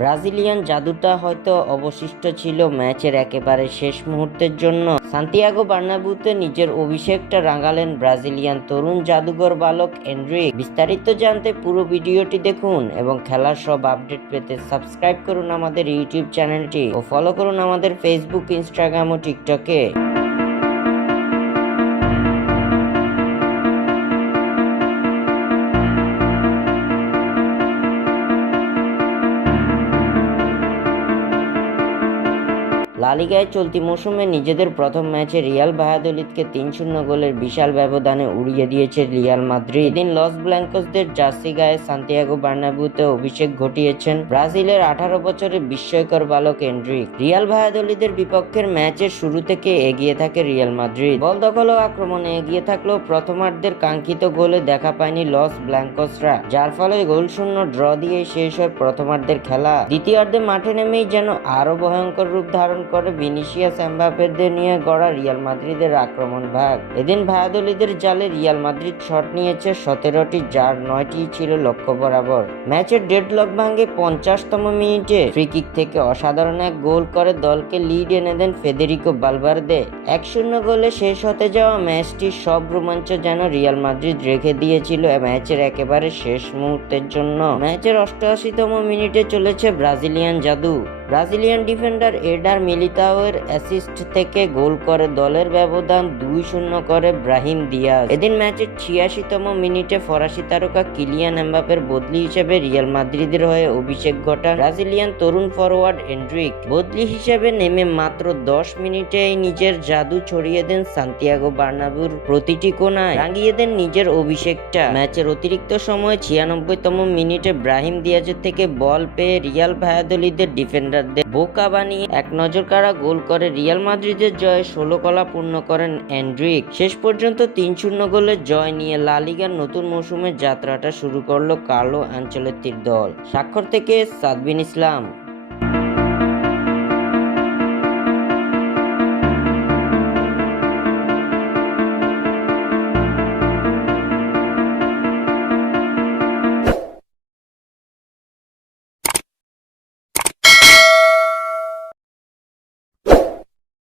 Brazilian জাদুটা হয়তো অবশিষ্ট ছিল ম্যাচের একেবারে শেষ মুহূর্তের জন্য। সান্তিয়াগো বার্নাব্যুতে নিজের অভিষেকটা রাঙালেন ব্রাজিলিয়ান তরুণ জাদুঘর বালক এনড্রিক। বিস্তারিত জানতে পুরো ভিডিওটি দেখুন এবং খেলার সব আপডেট পেতে সাবস্ক্রাইব করুন আমাদের ইউটিউব চ্যানেলটি ও ফলো করুন আমাদের ফেসবুক, ইনস্টাগ্রাম ও টিকটকে। লা লিগায় চলতি মৌসুমে নিজেদের প্রথম ম্যাচে রিয়াল ভায়াদোলিদকে ৩-০ গোলের বিশাল ব্যবধানে উড়িয়ে দিয়েছে রিয়াল মাদ্রিদ। এদিন লস ব্ল্যাঙ্কোসদের জার্সি গায়ে সান্তিয়াগো বার্নাব্যুতে অভিষেক ঘটিয়েছেন ব্রাজিলের ১৮ বছরের বিস্ময়কর বালক এনড্রিক। রিয়াল ভায়াদোলিদের বিপক্ষের ম্যাচের শুরু থেকে এগিয়ে থাকে রিয়াল মাদ্রিদ। বল দখল ও আক্রমণে এগিয়ে থাকলেও প্রথমার্ধের কাঙ্ক্ষিত গোলে দেখা পায়নি লস ব্ল্যাঙ্কোসরা, যার ফলে গোলশূন্য ড্র দিয়ে শেষ হয় প্রথমার্ধের খেলা। দ্বিতীয়ার্ধে মাঠে নেমেই যেন আরো ভয়ঙ্কর রূপ ধারণ করে ভিনিসিয়াস এমবাপ্পেদের নিয়ে গড়া রিয়াল মাদ্রিদের আক্রমণ ভাগ। এদিন ভায়াদোলিদের জালে রিয়াল মাদ্রিদ শট নিয়েছে ১৭টি, যার ৯টি ছিল লক্ষ্য বরাবর। ম্যাচের ডেডলক ভাঙে ৫০তম মিনিটে ফ্রি কিক থেকে অসাধারণ এক গোল করে দলকে লিড এনে দেন ফেদেরিকো ভালভার্দে। ১-০ গোলে শেষ হতে যাওয়া ম্যাচটির সব রোমাঞ্চ যেন রিয়াল মাদ্রিদ রেখে দিয়েছিল ম্যাচের একেবারে শেষ মুহূর্তের জন্য। ম্যাচের ৮৮তম মিনিটে চলেছে ব্রাজিলিয়ান জাদু। ব্রাজিলিয়ান ডিফেন্ডার এডার মিলিতাওয়ের অ্যাসিস্ট থেকে গোল করে দলের ব্যবধান ২-০ করে ব্রাহিম দিয়াজ। এদিন ম্যাচের ৮৬তম মিনিটে ফরাসি তারকা কিলিয়ান এমবাপ্পের বদলি হিসেবে রিয়াল মাদ্রিদের হয়ে অভিষেক ঘটান ব্রাজিলিয়ান তরুণ ফরওয়ার্ড এনড্রিক। বদলি হিসেবে নেমে মাত্র ১০ মিনিটেই নিজের জাদু ছড়িয়ে দেন সান্তিয়াগো বার্নাব্যুর প্রতিটি কোণায়, রাঙিয়ে দেন নিজের অভিষেকটা। ম্যাচের অতিরিক্ত সময় ৯৬তম মিনিটে ব্রাহিম দিয়াজের থেকে বল পেয়ে রিয়াল ভায়াদোলিদের ডিফেন্ডার বোকা বানিয়ে এক নজর কাড়া গোল করে রিয়াল মাদ্রিদের জয়ে ১৬ কলা পূর্ণ করেন এনড্রিক। শেষ পর্যন্ত ৩-০ গোলের জয় নিয়ে লা লিগার নতুন মৌসুমের যাত্রাটা শুরু করলো কার্লো আনচেলত্তির দল। স্বাক্ষর থেকে সাদবিন ইসলাম।